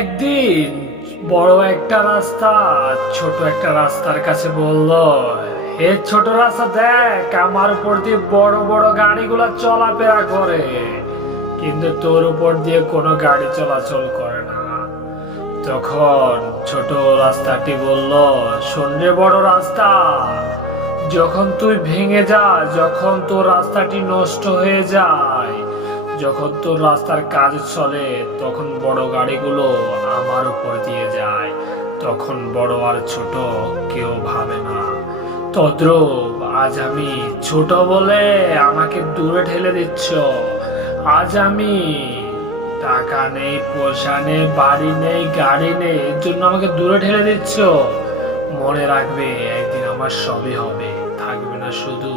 একদিন বড় একটা রাস্তা ছোট একটা রাস্তার কাছে বলল, হে ছোট রাস্তা, দেখ আমার উপর দিয়ে বড় বড় গাড়িগুলা চলাফেরা করে, কিন্তু তোর উপর দিয়ে কোনো গাড়ি চলাচল করে না। তখন ছোট রাস্তাটি বলল, শোন রে বড় রাস্তা, যখন তুই ভেঙে যাস, যখন তোর রাস্তাটি নষ্ট হয়ে যায়, যখন তোর রাস্তার কাজ চলে, তখন বড় গাড়িগুলো আমার উপর দিয়ে যায়, তখন বড় আর ছোট কেউ ভাবে না। তদ্রূপ আজ আমি ছোট বলে আমাকে দূরে ঠেলে দিচ্ছ। আজ আমি টাকা নেই, পয়সা নেই, বাড়ি নেই, গাড়ি নেই, এর জন্য আমাকে দূরে ঠেলে দিচ্ছ। মনে রাখবে, একদিন আমার সবই হবে, থাকবে না শুধু